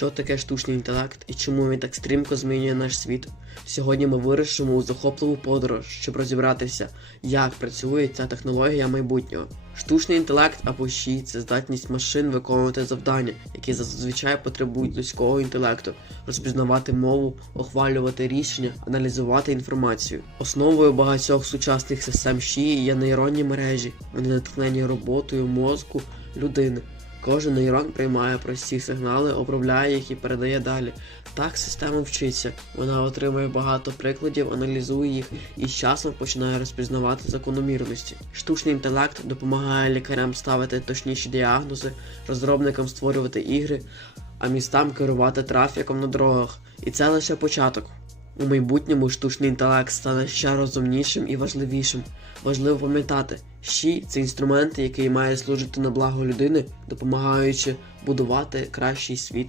Що таке штучний інтелект і чому він так стрімко змінює наш світ? Сьогодні ми вирушимо у захопливу подорож, щоб розібратися, як працює ця технологія майбутнього. Штучний інтелект або ЩІ – це здатність машин виконувати завдання, які зазвичай потребують людського інтелекту, розпізнавати мову, ухвалювати рішення, аналізувати інформацію. Основою багатьох сучасних систем ЩІ є нейронні мережі. Вони натхнені роботою мозку людини. Кожен нейрон приймає прості сигнали, обробляє їх і передає далі. Так система вчиться. Вона отримує багато прикладів, аналізує їх і з часом починає розпізнавати закономірності. Штучний інтелект допомагає лікарям ставити точніші діагнози, розробникам створювати ігри, а містам керувати трафіком на дорогах. І це лише початок. У майбутньому штучний інтелект стане ще розумнішим і важливішим. Важливо пам'ятати, щі це інструмент, який має служити на благо людини, допомагаючи будувати кращий світ.